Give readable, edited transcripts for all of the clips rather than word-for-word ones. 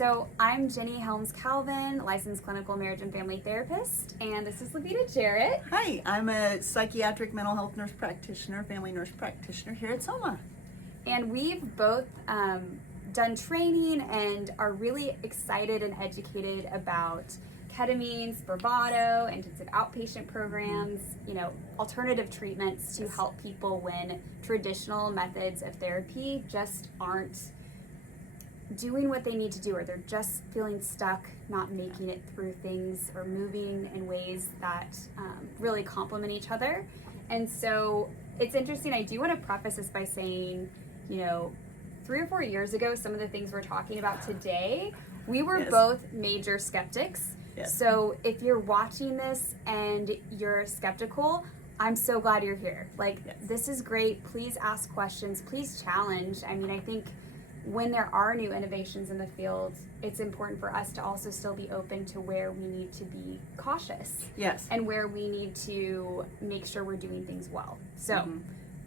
So I'm Jenny Helms-Calvin, licensed clinical marriage and family therapist, and this is LaVeta Jarrett. Hi, I'm a psychiatric mental health nurse practitioner, family nurse practitioner here at SOMA. And we've both done training and are really excited and educated about ketamine, Spravato, intensive outpatient programs, alternative treatments to help people when traditional methods of therapy just aren't doing what they need to do, or they're just feeling stuck, not making it through things or moving in ways that really complement each other. And so it's interesting. I do want to preface this by saying, 3 or 4 years ago, some of the things we're talking about today, we were both major skeptics. Yes. So if you're watching this and you're skeptical, I'm so glad you're here. This is great. Please ask questions. Please challenge. I think when there are new innovations in the field, it's important for us to also still be open to where we need to be cautious. Yes. And where we need to make sure we're doing things well. So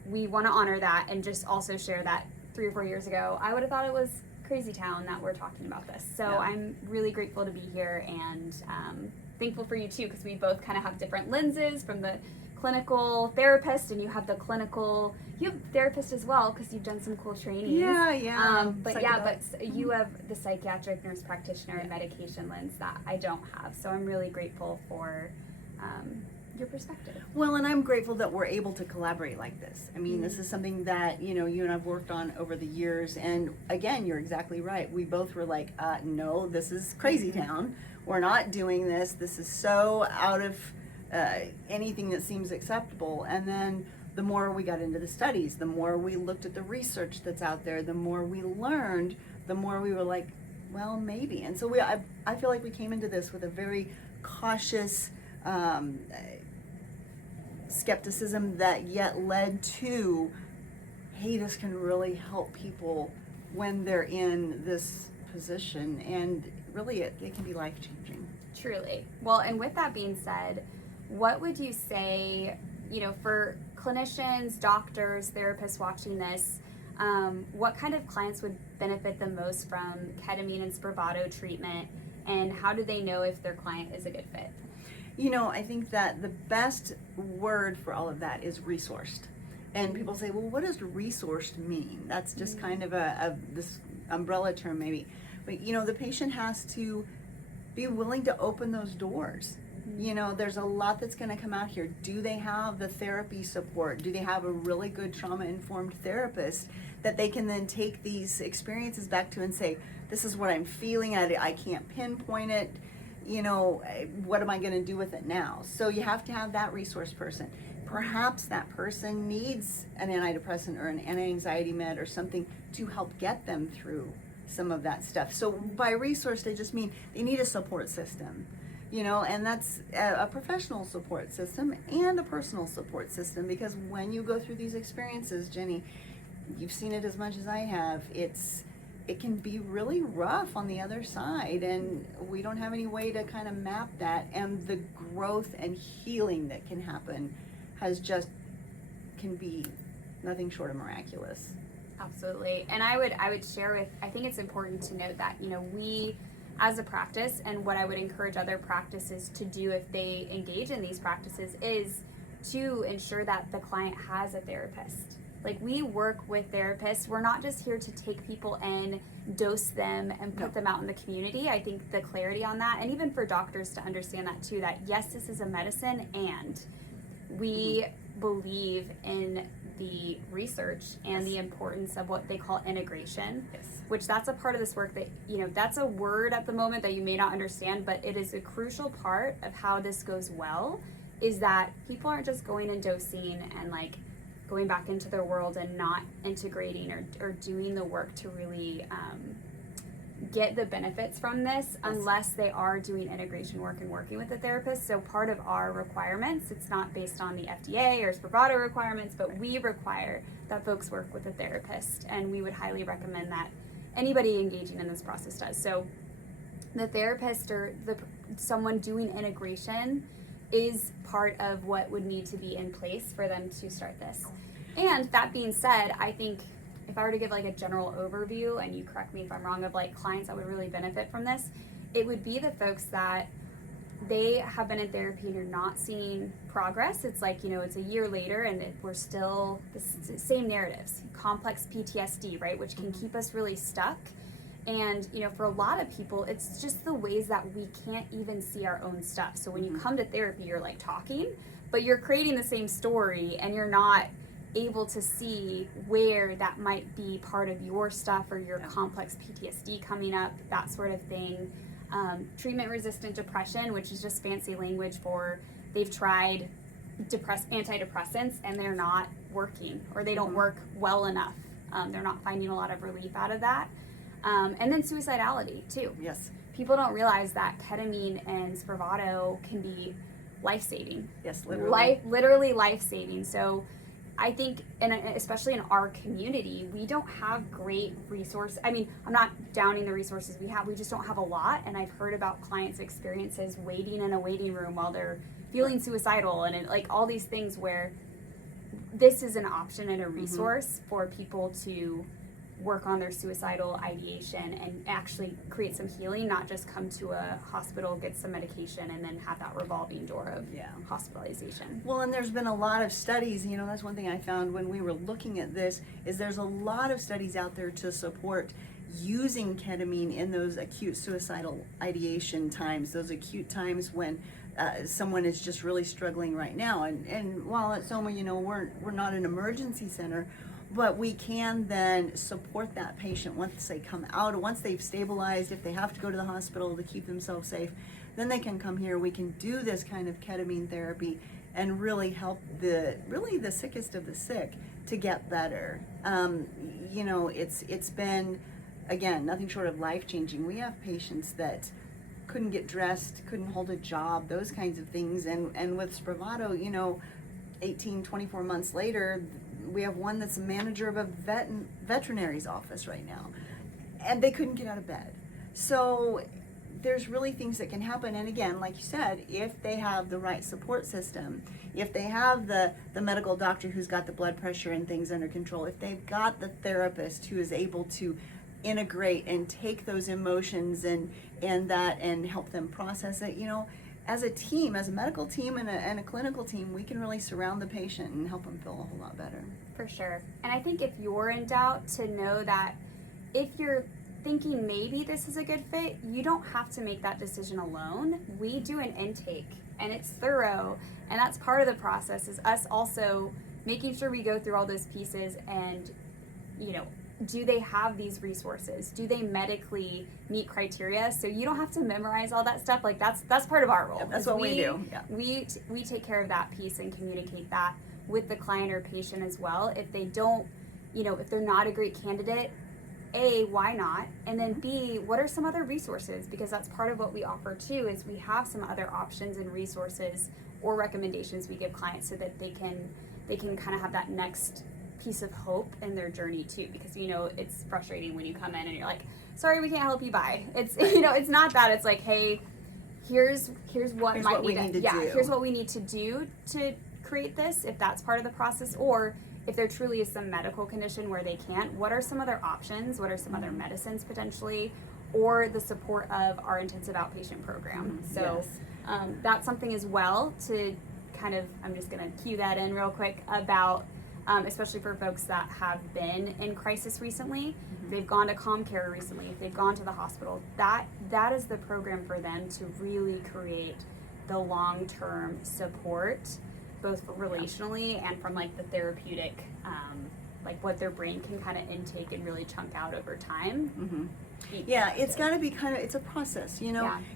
we want to honor that and just also share that 3 or 4 years ago, I would have thought it was crazy town that we're talking about this. So I'm really grateful to be here and thankful for you too, because we both kind of have different lenses from the clinical therapist, and you have therapist as well because you've done some cool training. But you have the psychiatric nurse practitioner and medication lens that I don't have. So I'm really grateful for your perspective. Well, and I'm grateful that we're able to collaborate like this. This is something that, you and I've worked on over the years. And again, you're exactly right. We both were like, no, this is crazy town. We're not doing this. This is so out of anything that seems acceptable. And then the more we got into the studies, the more we looked at the research that's out there, the more we learned, the more we were like, well, maybe. And so I feel like we came into this with a very cautious skepticism that yet led to, hey, this can really help people when they're in this position, and really it can be life-changing. Truly. Well, and with that being said, what would you say, for clinicians, doctors, therapists watching this, what kind of clients would benefit the most from ketamine and Spravato treatment, and how do they know if their client is a good fit? I think that the best word for all of that is resourced. And people say, well, what does resourced mean? That's just kind of this umbrella term maybe. But, the patient has to be willing to open those doors. There's a lot that's going to come out here. Do they have the therapy support? Do they have a really good trauma-informed therapist that they can then take these experiences back to and say, this is what I'm feeling, I can't pinpoint it, what am I going to do with it now? So you have to have that resource person. Perhaps that person needs an antidepressant or an anti-anxiety med or something to help get them through some of that stuff. So by resource, I just mean they need a support system. And that's a professional support system and a personal support system, because when you go through these experiences, Jenny, you've seen it as much as I have, it can be really rough on the other side, and we don't have any way to kind of map that, and the growth and healing that can happen can be nothing short of miraculous. Absolutely. And I would share I think it's important to note that, we as a practice, and what I would encourage other practices to do if they engage in these practices, is to ensure that the client has a therapist. We work with therapists. We're not just here to take people in, dose them, and put them out in the community. I think the clarity on that, and even for doctors to understand that too, that yes, this is a medicine, and we believe in the research and the importance of what they call integration, which that's a part of this work that, that's a word at the moment that you may not understand, but it is a crucial part of how this goes well, is that people aren't just going and dosing and going back into their world and not integrating or doing the work to really get the benefits from this unless they are doing integration work and working with a therapist. So part of our requirements, it's not based on the FDA or Spravato requirements, but we require that folks work with a therapist, and we would highly recommend that anybody engaging in this process does. So the therapist or someone doing integration is part of what would need to be in place for them to start this. And that being said, I think if I were to give like a general overview, and you correct me if I'm wrong, of like clients that would really benefit from this, it would be the folks that they have been in therapy and you're not seeing progress. It's like, it's a year later and we're still the same narratives, complex PTSD, right? Which can keep us really stuck. And, for a lot of people, it's just the ways that we can't even see our own stuff. So when you come to therapy, you're like talking, but you're creating the same story and you're not able to see where that might be part of your stuff or your complex PTSD coming up, that sort of thing. Treatment-resistant depression, which is just fancy language for they've tried antidepressants and they're not working, or they don't work well enough. They're not finding a lot of relief out of that. And then suicidality, too. Yes. People don't realize that ketamine and Spravato can be life-saving. Yes, literally. Literally life-saving. So I think, and especially in our community, we don't have great resources. I mean, I'm not downing the resources we have. We just don't have a lot. And I've heard about clients' experiences waiting in a waiting room while they're feeling suicidal, and like all these things where this is an option and a resource for people to work on their suicidal ideation and actually create some healing, not just come to a hospital, get some medication, and then have that revolving door of hospitalization. Well, and there's been a lot of studies, that's one thing I found when we were looking at this, is there's a lot of studies out there to support using ketamine in those acute suicidal ideation times, those acute times when someone is just really struggling right now. And while at Soma, we're not an emergency center, but we can then support that patient once they come out, once they've stabilized. If they have to go to the hospital to keep themselves safe, then they can come here. We can do this kind of ketamine therapy and really help the sickest of the sick to get better. It's been, again, nothing short of life-changing. We have patients that couldn't get dressed, couldn't hold a job, those kinds of things. And with Spravato, 18, 24 months later, we have one that's a manager of a veterinary's office right now, and they couldn't get out of bed. So there's really things that can happen. And again, like you said, if they have the right support system, if they have the medical doctor who's got the blood pressure and things under control, if they've got the therapist who is able to integrate and take those emotions and help them process it, as a team, as a medical team and a clinical team, we can really surround the patient and help them feel a whole lot better. For sure. And I think if you're in doubt, to know that if you're thinking maybe this is a good fit, you don't have to make that decision alone. We do an intake, and it's thorough, and that's part of the process, is us also making sure we go through all those pieces and, do they have these resources? Do they medically meet criteria? So you don't have to memorize all that stuff. Like that's part of our role. Yeah, that's what we do. Yeah. We take care of that piece and communicate that with the client or patient as well. If they don't, if they're not a great candidate, A, why not? And then B, what are some other resources? Because that's part of what we offer too, is we have some other options and resources or recommendations we give clients so that they can kind of have that next piece of hope in their journey too, because it's frustrating when you come in and you're like, sorry, we can't help you. Bye. It's it's not that. It's like, hey, here's what we need to do. Here's what we need to do to create this, if that's part of the process, or if there truly is some medical condition where they can't, what are some other options? What are some other medicines potentially, or the support of our intensive outpatient program? So that's something as well to kind of, I'm just going to cue that in real quick about especially for folks that have been in crisis recently, if they've gone to calm care recently, if they've gone to the hospital, that is the program for them to really create the long-term support, both relationally and from like the therapeutic, like what their brain can kind of intake and really chunk out over time. Yeah, it's got to be it's a process,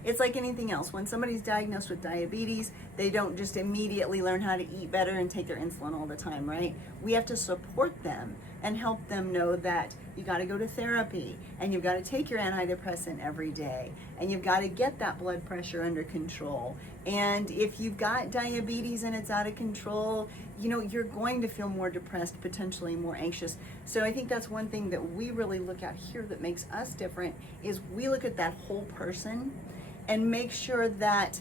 It's like anything else. When somebody's diagnosed with diabetes, they don't just immediately learn how to eat better and take their insulin all the time, right? We have to support them and help them know that you got to go to therapy, and you've got to take your antidepressant every day, and you've got to get that blood pressure under control. And if you've got diabetes and it's out of control, you're going to feel more depressed, potentially more anxious. So I think that's one thing that we really look at here that makes us different, is we look at that whole person and make sure that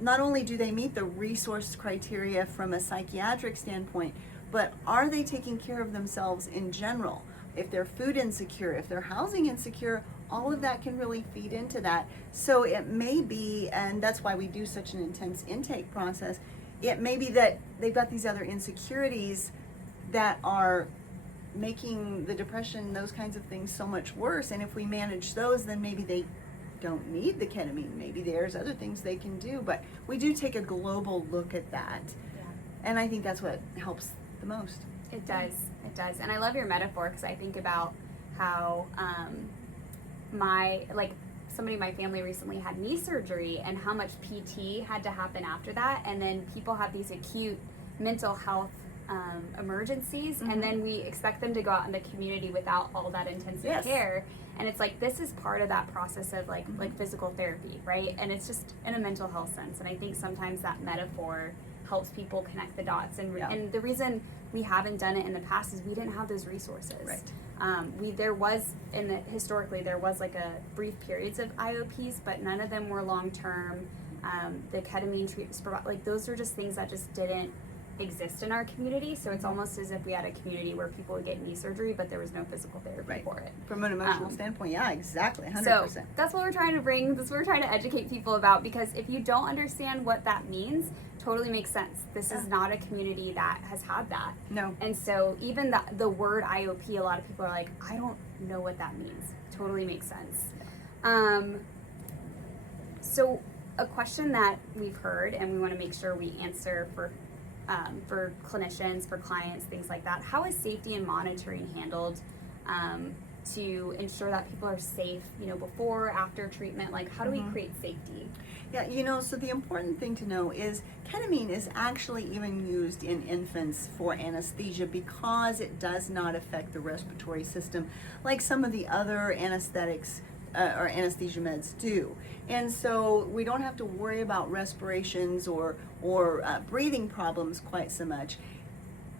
not only do they meet the resource criteria from a psychiatric standpoint, but are they taking care of themselves in general? if they're food insecure, if they're housing insecure, all of that can really feed into that. So it may be, and that's why we do such an intense intake process, it may be that they've got these other insecurities that are making the depression, those kinds of things, so much worse. And if we manage those, then maybe they don't need the ketamine. Maybe there's other things they can do. But we do take a global look at that. Yeah. And I think that's what helps the most. It does. It does. And I love your metaphor, because I think about how somebody in my family recently had knee surgery, and how much PT had to happen after that. And then people have these acute mental health emergencies, and then we expect them to go out in the community without all that intensive care. And it's like, this is part of that process of like physical therapy, right? And it's just in a mental health sense. And I think sometimes that metaphor helps people connect the dots. And the reason we haven't done it in the past is we didn't have those resources. Right. Historically there was like a brief periods of IOPs, but none of them were long term. The ketamine treatments, like those are just things that just didn't exist in our community. So it's almost as if we had a community where people would get knee surgery, but there was no physical therapy for it. From an emotional standpoint, yeah, exactly, 100%. So that's what we're trying to bring. That's what we're trying to educate people about, because if you don't understand what that means, totally makes sense. This is not a community that has had that. No. And so even the word IOP, a lot of people are like, I don't know what that means. Totally makes sense. So a question that we've heard, and we want to make sure we answer for clinicians, for clients, things like that. How is safety and monitoring handled to ensure that people are safe, before, after treatment? Like, how do we create safety? Yeah, so the important thing to know is ketamine is actually even used in infants for anesthesia, because it does not affect the respiratory system like some of the other anesthetics or anesthesia meds do. And so we don't have to worry about respirations or breathing problems quite so much.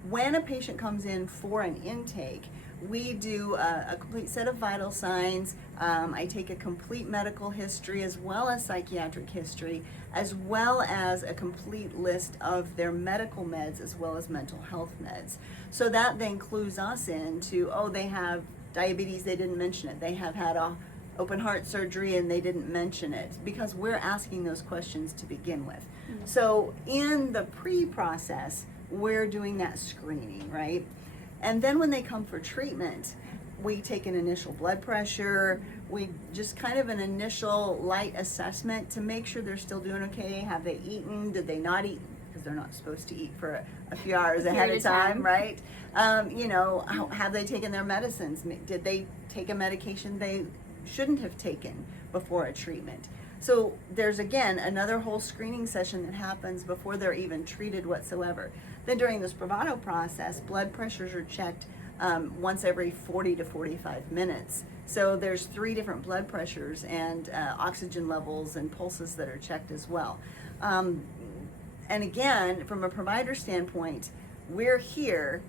When a patient comes in for an intake, we do a complete set of vital signs. I take a complete medical history as well as psychiatric history, as well as a complete list of their medical meds as well as mental health meds. So that then clues us into, they have diabetes, they didn't mention it. They have had a open heart surgery and they didn't mention it, because we're asking those questions to begin with. So in the pre-process, we're doing that screening, right? And then when they come for treatment, we take an initial blood pressure, we just kind of an initial light assessment to make sure they're still doing okay. Have they eaten? Did they not eat? Because they're not supposed to eat for a few hours ahead of time, right? Have they taken their medicines? Did they take a medication they shouldn't have taken before a treatment? So there's, again, another whole screening session that happens before they're even treated whatsoever. Then during the Spravato process, blood pressures are checked once every 40 to 45 minutes. So there's 3 different blood pressures and oxygen levels and pulses that are checked as well. And again, from a provider standpoint, we're here.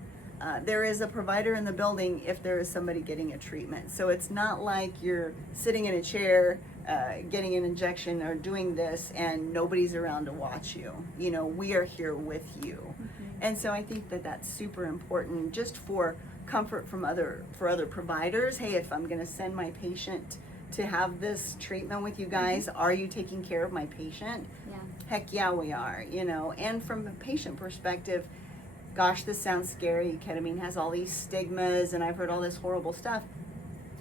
There is a provider in the building if there is somebody getting a treatment. So it's not like you're sitting in a chair getting an injection or doing this and nobody's around to watch you. We are here with you. And so I think that that's super important, just for comfort for other providers. Hey, if I'm going to send my patient to have this treatment with you guys, are you taking care of my patient? Yeah. Heck yeah, we are. And from a patient perspective, gosh, this sounds scary. Ketamine has all these stigmas, and I've heard all this horrible stuff.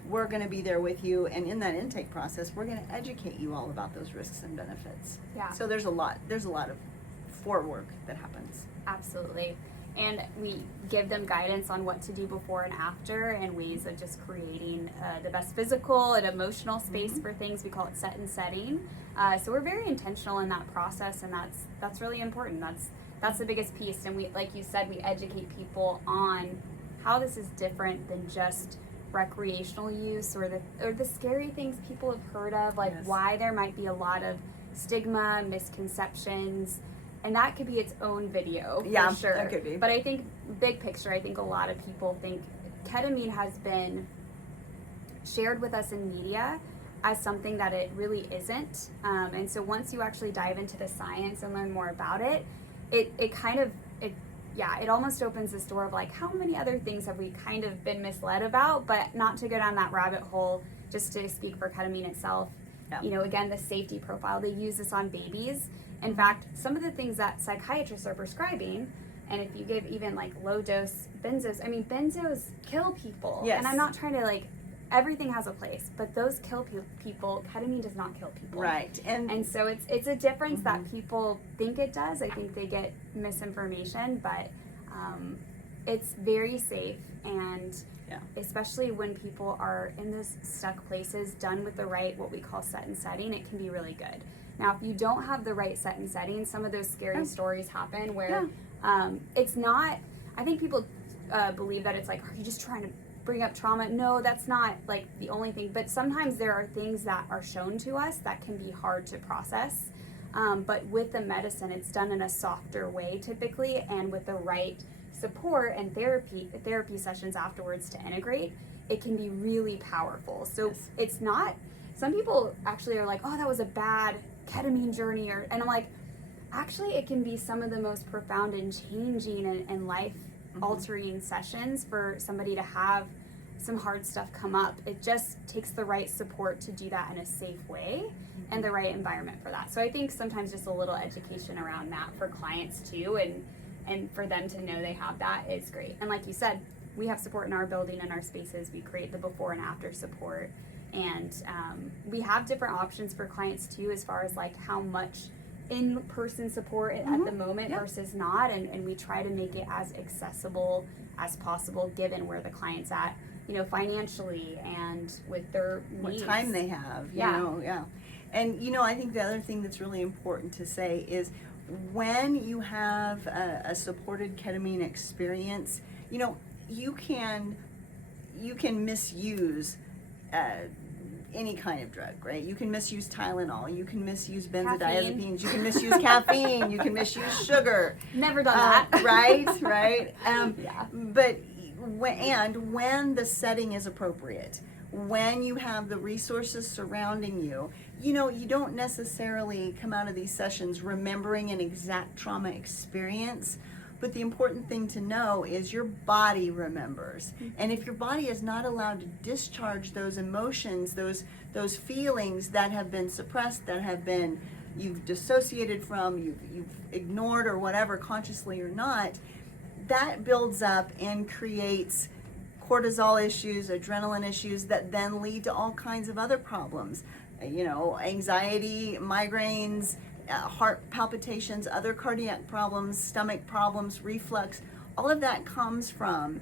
We're going to be there with you, and in that intake process, we're going to educate you all about those risks and benefits. Yeah. So there's a lot of forework that happens. Absolutely. And we give them guidance on what to do before and after, and ways of just creating the best physical and emotional space for things. We call it set and setting. So we're very intentional in that process, and that's really important. That's the biggest piece. And we, like you said, we educate people on how this is different than just recreational use or the scary things people have heard of, like why there might be a lot of stigma, misconceptions. And that could be its own video, for sure. That could be. But I think, big picture, I think a lot of people think ketamine has been shared with us in media as something that it really isn't. And so once you actually dive into the science and learn more about it, it yeah, it almost opens this door of like, how many other things have we kind of been misled about? But not to go down that rabbit hole, just to speak for ketamine itself. Yeah. You know, again, the safety profile, they use this on babies. In fact, some of the things that psychiatrists are prescribing, and if you give even like low dose benzos, I mean, benzos kill people. Yes. And I'm not trying to like, everything has a place, but those kill people. Ketamine does not kill people. Right. And so it's a difference that people think it does. I think they get misinformation, but it's very safe, and especially when people are in those stuck places, done with the right, what we call set and setting, it can be really good. Now, if you don't have the right set and setting, some of those scary stories happen where it's not, I think people believe that it's like, are you just trying to bring up trauma? No, that's not like the only thing, but sometimes there are things that are shown to us that can be hard to process. But with the medicine, it's done in a softer way typically, and with the right support and therapy sessions afterwards to integrate, it can be really powerful. So it's not, some people actually are like, oh, that was a bad ketamine journey, and I'm like, actually it can be some of the most profound and changing and life altering sessions for somebody to have some hard stuff come up. It just takes the right support to do that in a safe way and the right environment for that. So I think sometimes just a little education around that for clients too, and for them to know they have that is great. And like you said, we have support in our building and our spaces. We create the before and after support, and we have different options for clients too, as far as like how much in-person support at the moment versus not, and we try to make it as accessible as possible given where the client's at, you know, financially and with their needs. What time they have, you know, And, you know, I think the other thing that's really important to say is when you have a supported ketamine experience, you know, you can misuse any kind of drug, right? You can misuse Tylenol, you can misuse benzodiazepines, you can misuse caffeine, you can misuse sugar. Never done that. Right. But when the setting is appropriate, when you have the resources surrounding you, you know, you don't necessarily come out of these sessions remembering an exact trauma experience. But the important thing to know is your body remembers. And if your body is not allowed to discharge those emotions, those feelings that have been suppressed, that have been, you've dissociated from, you've ignored or whatever, consciously or not, that builds up and creates cortisol issues, adrenaline issues that then lead to all kinds of other problems. You know, anxiety, migraines, heart palpitations, other cardiac problems, stomach problems, reflux, all of that comes from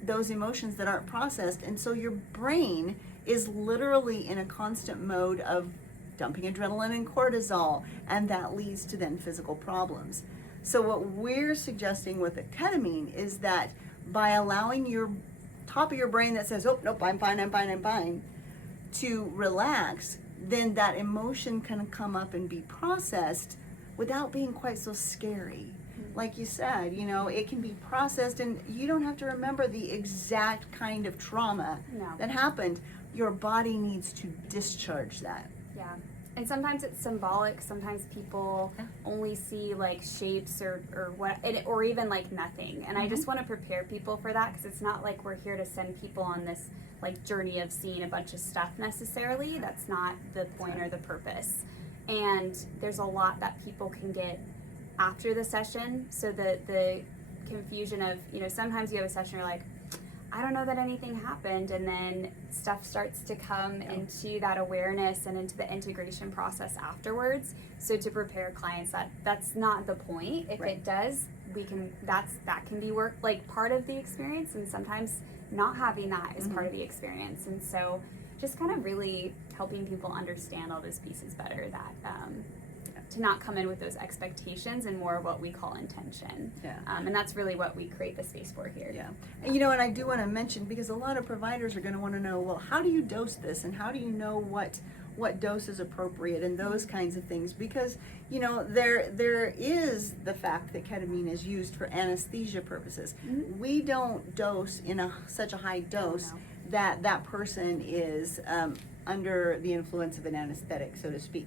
those emotions that aren't processed. And so your brain is literally in a constant mode of dumping adrenaline and cortisol, and that leads to then physical problems. So what we're suggesting with the ketamine is that by allowing your top of your brain that says, oh, nope, I'm fine, to relax, then that emotion can come up and be processed without being quite so scary. Like you said, you know, it can be processed and you don't have to remember the exact kind of trauma that happened. Your body needs to discharge that. Yeah. And sometimes it's symbolic. Sometimes people only see like shapes or what, or even like nothing. And I just want to prepare people for that, because it's not like we're here to send people on this like journey of seeing a bunch of stuff necessarily. That's not the point or the purpose. And there's a lot that people can get after the session. So the confusion of, you know, sometimes you have a session, you're like, I don't know that anything happened, and then stuff starts to come into that awareness and into the integration process afterwards. So to prepare clients, that's not the point. If it does, that can be like part of the experience, and sometimes not having that is part of the experience. And so just kind of really helping people understand all those pieces better, that to not come in with those expectations and more of what we call intention. And that's really what we create the space for here. And you know, and I do want to mention, because a lot of providers are going to want to know, well, how do you dose this, and how do you know what dose is appropriate, and those kinds of things, because, you know, there is the fact that ketamine is used for anesthesia purposes. We don't dose in such a high dose that person is under the influence of an anesthetic, so to speak.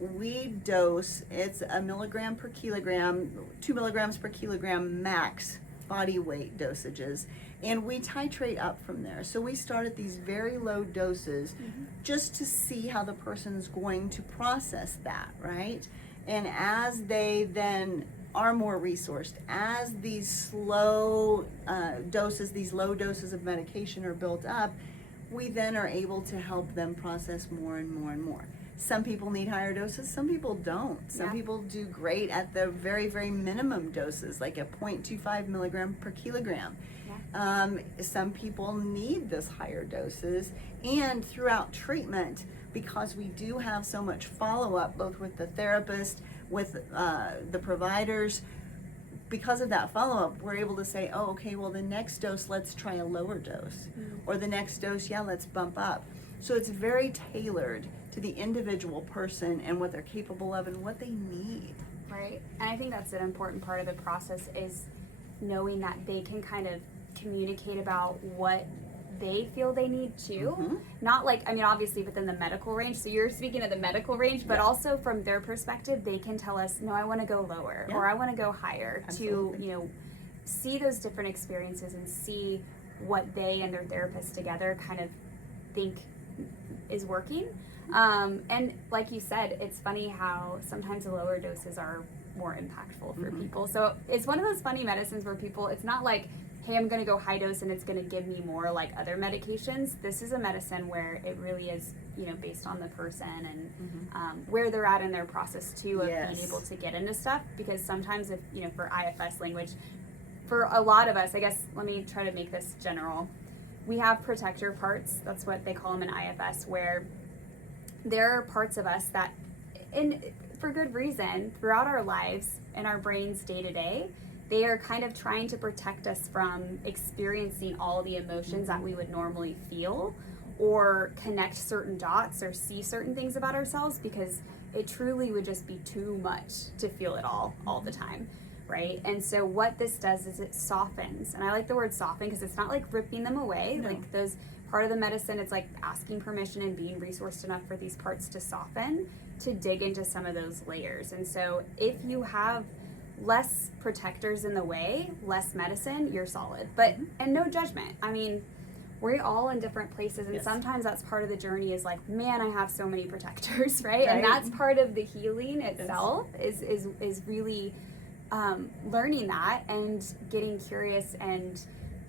we dose, it's 1 milligram per kilogram, 2 milligrams per kilogram max body weight dosages, and we titrate up from there. So we start at these very low doses just to see how the person's going to process that, right? And as they then are more resourced, as these slow doses, these low doses of medication are built up, we then are able to help them process more and more and more. Some people need higher doses, some people don't. Some people do great at the very, very minimum doses, like a 0.25 milligram per kilogram. Some people need this higher doses, and throughout treatment, because we do have so much follow-up, both with the therapist, with the providers, because of that follow-up, we're able to say, oh, okay, well, the next dose, let's try a lower dose. Or the next dose, let's bump up. So it's very tailored to the individual person and what they're capable of and what they need. Right. And I think that's an important part of the process, is knowing that they can kind of communicate about what they feel they need to. Not like, I mean, obviously within the medical range, so you're speaking of the medical range, but also from their perspective, they can tell us, no, I want to go lower, or I want to go higher. Absolutely. To, you know, see those different experiences and see what they and their therapist together kind of think is working. And like you said, it's funny how sometimes the lower doses are more impactful for people. So it's one of those funny medicines where people, it's not like, hey, I'm going to go high dose and it's going to give me more like other medications. This is a medicine where it really is, you know, based on the person and where they're at in their process too, of being able to get into stuff. Because sometimes, if, you know, for IFS language, for a lot of us, I guess, let me try to make this general. We have protector parts, that's what they call them in IFS, where there are parts of us that, for good reason, throughout our lives and our brains day to day, they are kind of trying to protect us from experiencing all the emotions that we would normally feel, or connect certain dots or see certain things about ourselves, because it truly would just be too much to feel it all the time, right? And so what this does is it softens, and I like the word soften because it's not like ripping them away. Like those part of the medicine, it's like asking permission and being resourced enough for these parts to soften, to dig into some of those layers. And so if you have less protectors in the way, less medicine, you're solid. But, and no judgment. I mean, we're all in different places, and sometimes that's part of the journey, is like, man, I have so many protectors, right? And that's part of the healing itself, is really learning that and getting curious and,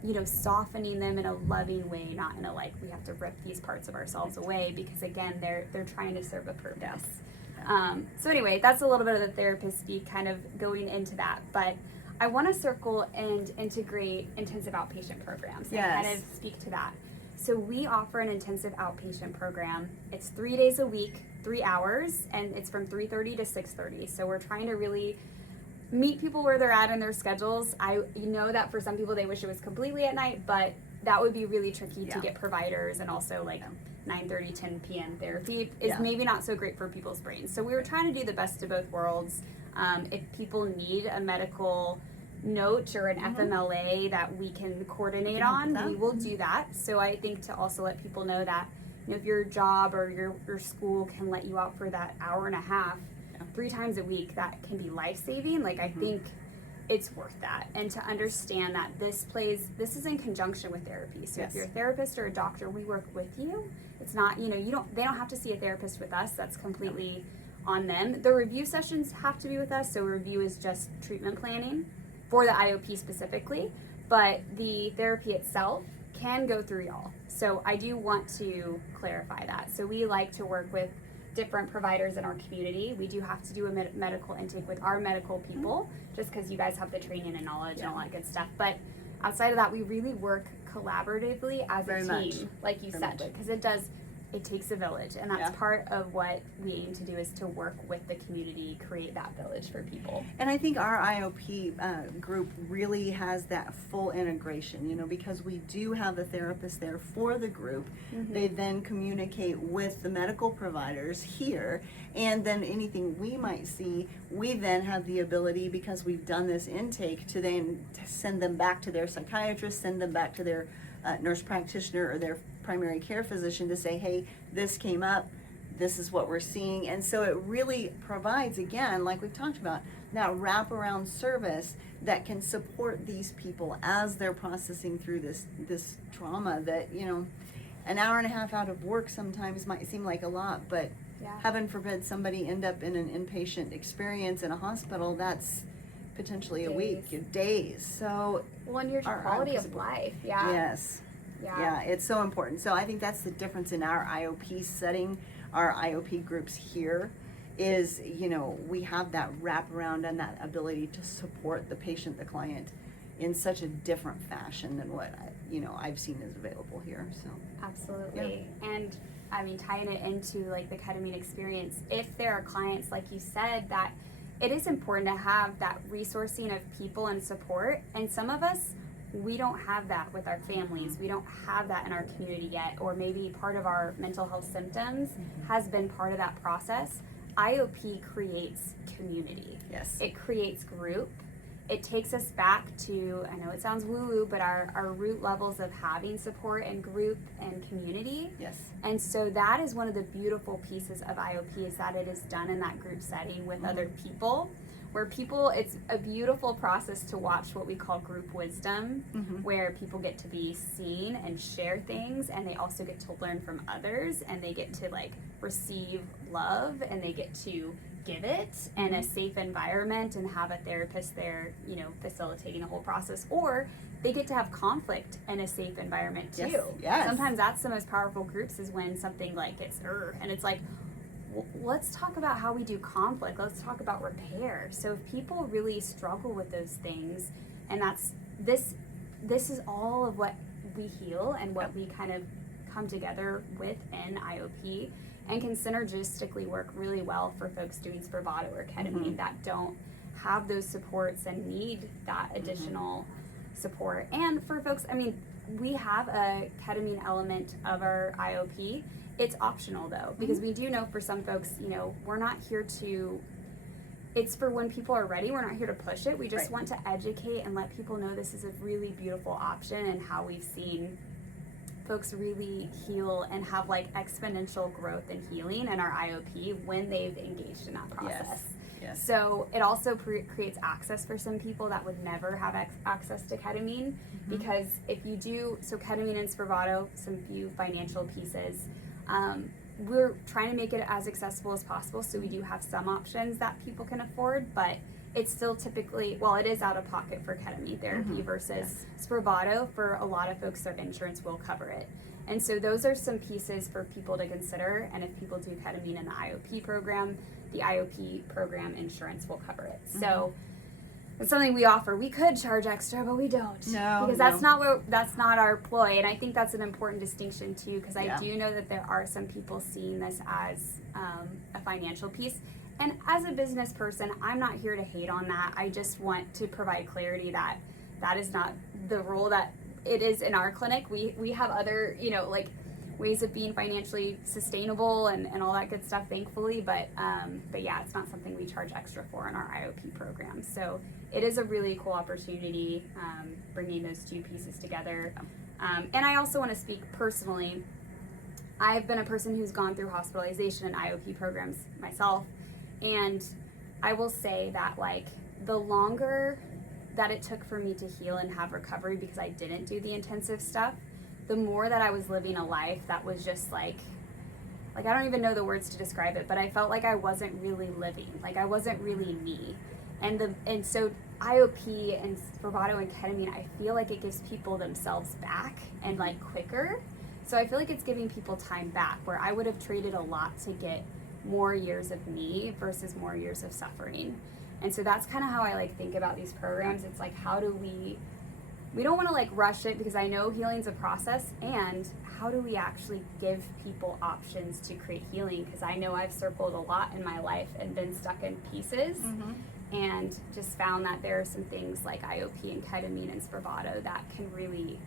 you know, softening them in a loving way, not in a like, we have to rip these parts of ourselves away, because again, they're trying to serve a purpose. So anyway, that's a little bit of the therapist speak, kind of going into that. But I want to circle and integrate intensive outpatient programs and kind of speak to that. So we offer an intensive outpatient program. It's 3 days a week, 3 hours, and it's from 3:30 to 6:30. So we're trying to really meet people where they're at in their schedules. You know that for some people they wish it was completely at night, but that would be really tricky to get providers, and also like 9:30, 10 p.m. therapy is maybe not so great for people's brains. So we were trying to do the best of both worlds. If people need a medical note or an FMLA that we can coordinate on, we will do that. So I think to also let people know that, you know, if your job or your school can let you out for that hour and a half 3 times a week, that can be life-saving. Like, I think it's worth that. And to understand that this is in conjunction with therapy. So if you're a therapist or a doctor, we work with you. It's not, you know, they don't have to see a therapist with us. That's completely on them. The review sessions have to be with us. So review is just treatment planning for the IOP specifically, but the therapy itself can go through y'all. So I do want to clarify that. So we like to work with different providers in our community. We do have to do a medical intake with our medical people, just because you guys have the training and knowledge and all that good stuff. But outside of that, we really work collaboratively as a team, like you said, because it takes a village, and that's part of what we aim to do, is to work with the community, create that village for people. And I think our IOP group really has that full integration, you know, because we do have the therapist there for the group. They then communicate with the medical providers here, and then anything we might see, we then have the ability, because we've done this intake, to then send them back to their psychiatrist, send them back to their nurse practitioner or their primary care physician to say, hey, this came up, this is what we're seeing. And so it really provides, again, like we've talked about, that wraparound service that can support these people as they're processing through this trauma that, you know, an hour and a half out of work sometimes might seem like a lot, but heaven forbid somebody end up in an inpatient experience in a hospital, that's potentially a week, days. So when your quality of life, yes. Yeah, it's so important. So I think that's the difference in our IOP setting, our IOP groups here, is, you know, we have that wraparound and that ability to support the patient, the client, in such a different fashion than what, you know, I've seen is available here. So absolutely. And I mean, tying it into like the ketamine experience, if there are clients, like you said, that it is important to have that resourcing of people and support, and some of us, we don't have that with our families. We don't have that in our community yet, or maybe part of our mental health symptoms has been part of that process. IOP creates community. Yes. It creates group. It takes us back to, I know it sounds woo-woo, but our root levels of having support and group and community. Yes. And so that is one of the beautiful pieces of IOP, is that it is done in that group setting with other people, where people, it's a beautiful process to watch what we call group wisdom, where people get to be seen and share things, and they also get to learn from others, and they get to like receive love, and they get to give it in a safe environment and have a therapist there, you know, facilitating the whole process, or they get to have conflict in a safe environment too. Yes. Sometimes that's the most powerful groups, is when something like gets and it's like, let's talk about how we do conflict. Let's talk about repair. So if people really struggle with those things, and that's this is all of what we heal and what we kind of come together with in IOP, and can synergistically work really well for folks doing Spravato or ketamine that don't have those supports and need that additional support. And for folks, I mean, we have a ketamine element of our IOP. It's optional though, because we do know for some folks, you know, we're not here to, it's for when people are ready. We're not here to push it. We just want to educate and let people know this is a really beautiful option, and how we've seen folks really heal and have like exponential growth and healing in our IOP when they've engaged in that process. Yes. So it also creates access for some people that would never have access to ketamine, because if you do, so ketamine and Spravato, some few financial pieces, we're trying to make it as accessible as possible, so we do have some options that people can afford, but it's still typically, well, it is out of pocket for ketamine therapy versus Spravato. For a lot of folks, their insurance will cover it. And so those are some pieces for people to consider. And if people do ketamine in the IOP program, the IOP program insurance will cover it. So it's something we offer. We could charge extra, but we don't. No, because that's not our ploy. And I think that's an important distinction too, because I do know that there are some people seeing this as a financial piece. And as a business person, I'm not here to hate on that. I just want to provide clarity that that is not the role that it is in our clinic. We have other, you know, like ways of being financially sustainable and all that good stuff, thankfully. But yeah, it's not something we charge extra for in our IOP program. So it is a really cool opportunity, bringing those two pieces together. And I also want to speak personally. I've been a person who's gone through hospitalization and IOP programs myself. And I will say that, like, the longer that it took for me to heal and have recovery, because I didn't do the intensive stuff, the more that I was living a life that was just like I don't even know the words to describe it, but I felt like I wasn't really living, like I wasn't really me. And so IOP and Spravato and ketamine, I feel like it gives people themselves back and like quicker. So I feel like it's giving people time back, where I would have traded a lot to get more years of me versus more years of suffering. And so that's kind of how I like think about these programs. It's like, how do we don't want to like rush it, because I know healing's a process, and how do we actually give people options to create healing? Because I know I've circled a lot in my life and been stuck in pieces, and just found that there are some things like IOP and ketamine and Spravato that can really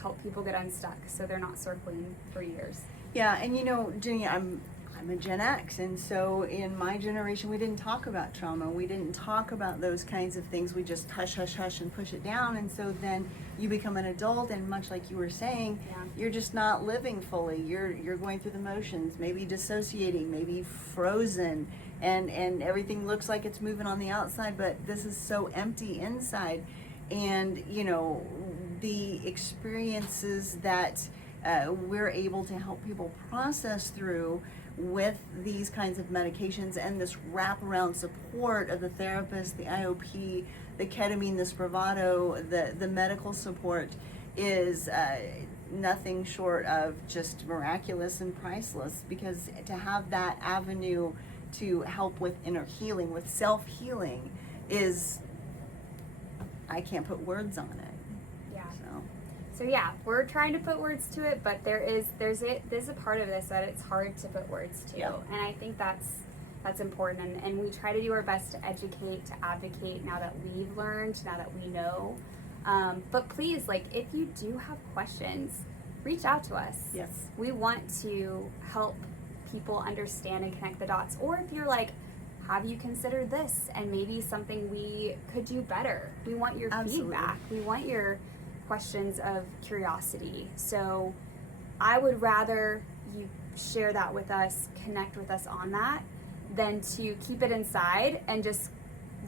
help people get unstuck, so they're not circling for years. Yeah, and you know, Jenny, I'm I'm a Gen X, and so in my generation, we didn't talk about trauma. We didn't talk about those kinds of things. We just hush, hush, hush, and push it down. And so then you become an adult, and much like you were saying, you're just not living fully. You're going through the motions, maybe dissociating, maybe frozen, and everything looks like it's moving on the outside, but this is so empty inside. And you know, the experiences that we're able to help people process through with these kinds of medications and this wraparound support of the therapist, the IOP, the ketamine, the Spravato, the medical support is nothing short of just miraculous and priceless, because to have that avenue to help with inner healing, with self-healing, is, I can't put words on it. So yeah, we're trying to put words to it, but there's a part of this that it's hard to put words to. Yep. And I think that's important, and we try to do our best to educate, to advocate now that we've learned, now that we know. But please, like, if you do have questions, reach out to us. Yes. We want to help people understand and connect the dots. Or if you're like, have you considered this and maybe something we could do better? We want your feedback. We want your questions of curiosity. So I would rather you share that with us, connect with us on that, than to keep it inside and just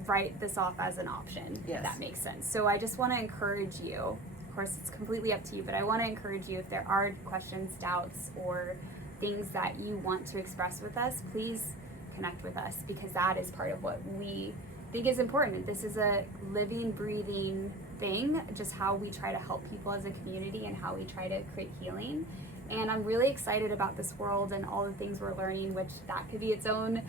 write this off as an option. Yes. If that makes sense. So I just want to encourage you, of course it's completely up to you, but I want to encourage you, if there are questions, doubts, or things that you want to express with us, please connect with us, because that is part of what we think is important. This is a living, breathing thing, just how we try to help people as a community and how we try to create healing. And I'm really excited about this world and all the things we're learning, which that could be its own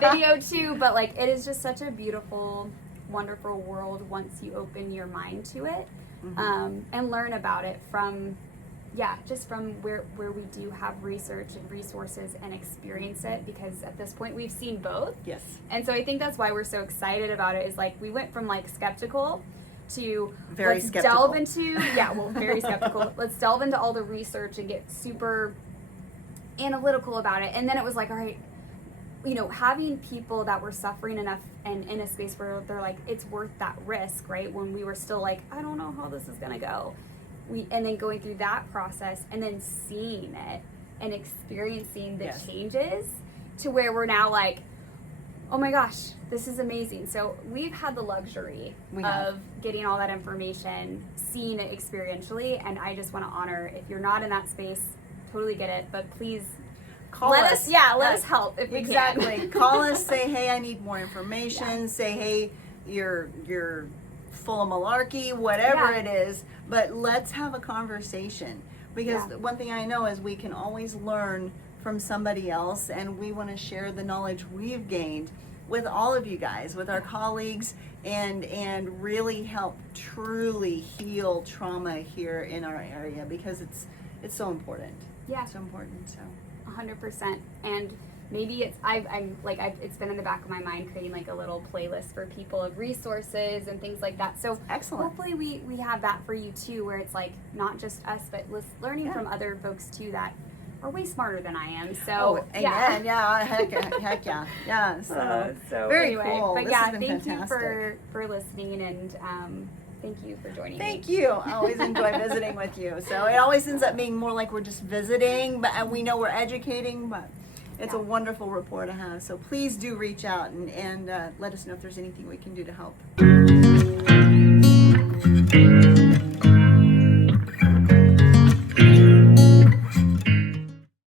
video too, but like, it is just such a beautiful, wonderful world once you open your mind to it. And learn about it from, just from where we do have research and resources and experience it, because at this point we've seen both. Yes. And so I think that's why we're so excited about it, is like, we went from like skeptical to very let's skeptical. Delve into, very skeptical. Let's delve into all the research and get super analytical about it. And then it was like, all right, you know, having people that were suffering enough and in a space where they're like, it's worth that risk, right? When we were still like, I don't know how this is gonna go. And then going through that process and then seeing it and experiencing the changes to where we're now like, oh my gosh, this is amazing. So we've had the luxury of getting all that information, seeing it experientially, and I just want to honor, if you're not in that space, totally get it, but please let us help if we can. Call us, say, hey, I need more information, say, hey, you're full of malarkey, whatever it is, but let's have a conversation, because one thing I know is we can always learn from somebody else, and we want to share the knowledge we've gained with all of you guys, with our colleagues, and really help truly heal trauma here in our area, because it's so important. So important. So 100%. And maybe it's it's been in the back of my mind creating like a little playlist for people of resources and things like that. So excellent. Hopefully we have that for you too, where it's like not just us, but learning from other folks too that are way smarter than I am. So heck yeah. So very anyway, cool. But this has been thank fantastic. you for listening, and thank you for joining me. Thank you. I always enjoy visiting with you. So it always ends up being more like we're just visiting, and we know we're educating, but it's a wonderful rapport to have. So please do reach out and let us know if there's anything we can do to help.